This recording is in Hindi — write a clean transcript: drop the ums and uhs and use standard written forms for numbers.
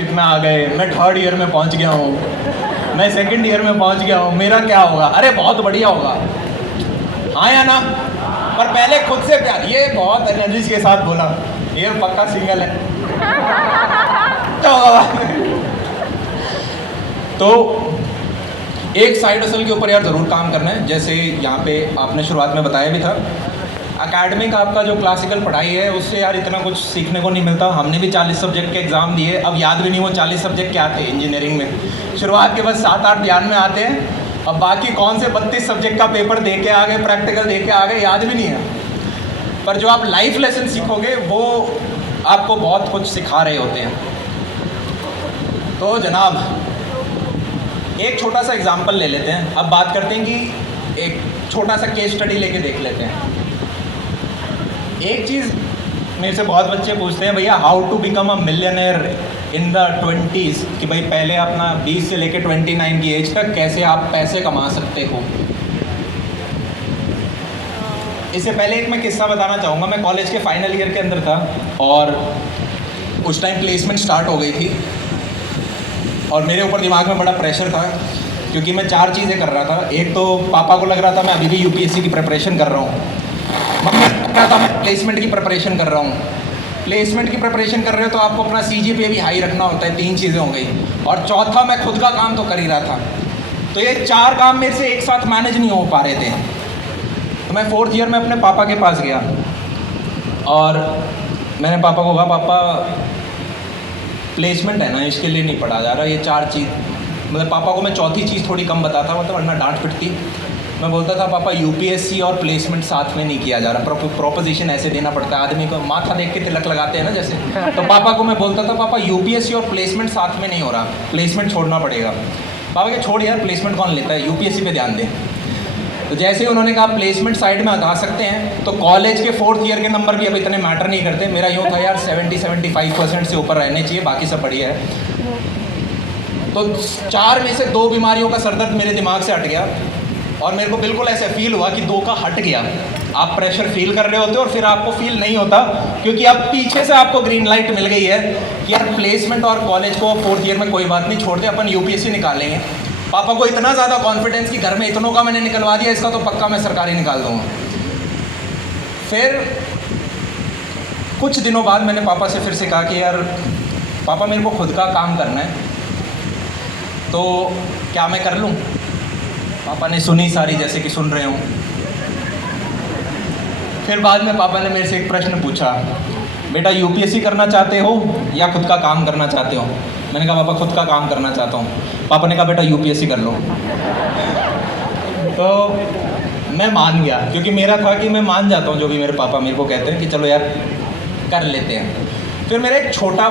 रिलेशनशिप में आ गए, मैं थर्ड ईयर में पहुंच गया हूँ, मैं सेकंड ईयर में पहुंच गया हूँ, मेरा क्या होगा? अरे बहुत बढ़िया होगा, हाँ या ना? पर पहले खुद से प्यार। ये बहुत एनर्जी के साथ बोला, ये पक्का सिंगल है। तो एक साइड हसल के ऊपर यार ज़रूर काम करना है। जैसे यहाँ पे आपने शुरुआत में बताया भी था, एकेडमिक आपका जो क्लासिकल पढ़ाई है उससे यार इतना कुछ सीखने को नहीं मिलता। हमने भी 40 सब्जेक्ट के एग्ज़ाम दिए, अब याद भी नहीं वो 40 सब्जेक्ट क्या थे इंजीनियरिंग में। शुरुआत के बस 7-8 ध्यान में आते हैं, अब बाकी कौन से 32 सब्जेक्ट का पेपर दे के आ गए, प्रैक्टिकल दे के आ गए, याद भी नहीं है। पर जो आप लाइफ लेसन सीखोगे वो आपको बहुत कुछ सिखा रहे होते हैं। तो जनाब एक छोटा सा एग्जाम्पल ले लेते हैं। अब बात करते हैं कि एक छोटा सा केस स्टडी लेके देख लेते हैं। एक चीज़ मेरे से बहुत बच्चे पूछते हैं, भैया how to become a millionaire in the 20s, कि भाई पहले अपना 20 से लेके 29 की एज तक कैसे आप पैसे कमा सकते हो। इससे पहले एक मैं किस्सा बताना चाहूँगा। मैं कॉलेज के फाइनल ईयर के अंदर था और उस टाइम प्लेसमेंट स्टार्ट हो गई थी और मेरे ऊपर दिमाग में बड़ा प्रेशर था क्योंकि मैं 4 चीज़ें कर रहा था। एक तो पापा को लग रहा था मैं अभी भी यूपीएससी की प्रिपरेशन कर रहा हूँ, मम्मी को लग रहा था मैं प्लेसमेंट की प्रिपरेशन कर रहा हूँ। प्लेसमेंट की प्रिपरेशन कर रहे हो तो आपको अपना सीजीपीए भी हाई रखना होता है, 3 चीज़ें हो गई। और चौथा मैं खुद का काम तो कर ही रहा था। तो ये 4 काम मेरे से एक साथ मैनेज नहीं हो पा रहे थे। तो मैं 4th ईयर में अपने पापा के पास गया और मैंने पापा को कहा, पापा प्लेसमेंट है ना, इसके लिए नहीं पढ़ा जा रहा। ये 4 चीज़, मतलब पापा को मैं चौथी चीज़ थोड़ी कम बताता मतलब वरना डांट पिटती। मैं बोलता था पापा यूपीएससी और प्लेसमेंट साथ में नहीं किया जा रहा, प्रोपोजिशन ऐसे देना पड़ता है, आदमी को माथा देख के तिलक लगाते हैं ना जैसे। तो पापा को मैं बोलता था पापा यूपीएससी और प्लेसमेंट साथ में नहीं हो रहा, प्लेसमेंट छोड़ना पड़ेगा। पापा के छोड़ यार, प्लेसमेंट कौन लेता है, यूपीएससी पे ध्यान दें। तो जैसे ही उन्होंने कहा प्लेसमेंट साइड में हटा सकते हैं, तो कॉलेज के 4th ईयर के नंबर भी अब इतने मैटर नहीं करते। मेरा यूँ था यार 70-75% से ऊपर रहने चाहिए, बाकी सब बढ़िया है। तो 4 में से 2 बीमारियों का सरदर्द मेरे दिमाग से हट गया और मेरे को बिल्कुल ऐसा फील हुआ कि 2 का हट गया। आप प्रेशर फील कर रहे होते हो और फिर आपको फील नहीं होता क्योंकि अब पीछे से आपको ग्रीन लाइट मिल गई है कि यार प्लेसमेंट और कॉलेज को 4th ईयर में कोई बात नहीं, छोड़ दे, अपन यूपीएससी निकालेंगे। पापा को इतना ज़्यादा कॉन्फिडेंस कि घर में इतनों का मैंने निकलवा दिया, इसका तो पक्का मैं सरकारी निकाल दूँगा। फिर कुछ दिनों बाद मैंने पापा से फिर से कहा कि यार पापा मेरे को खुद का काम करना है, तो क्या मैं कर लूँ? पापा ने सुनी सारी, जैसे कि सुन रहे हूँ। फिर बाद में पापा ने मेरे से एक प्रश्न पूछा, बेटा यूपीएससी करना चाहते हो या खुद का काम करना चाहते हो? मैंने कहा पापा खुद का काम करना चाहता हूँ। पापा ने कहा बेटा यूपीएससी कर लो। तो मैं मान गया क्योंकि मेरा था कि मैं मान जाता हूँ जो भी मेरे पापा मेरे को कहते हैं कि चलो यार कर लेते हैं। फिर मेरा एक छोटा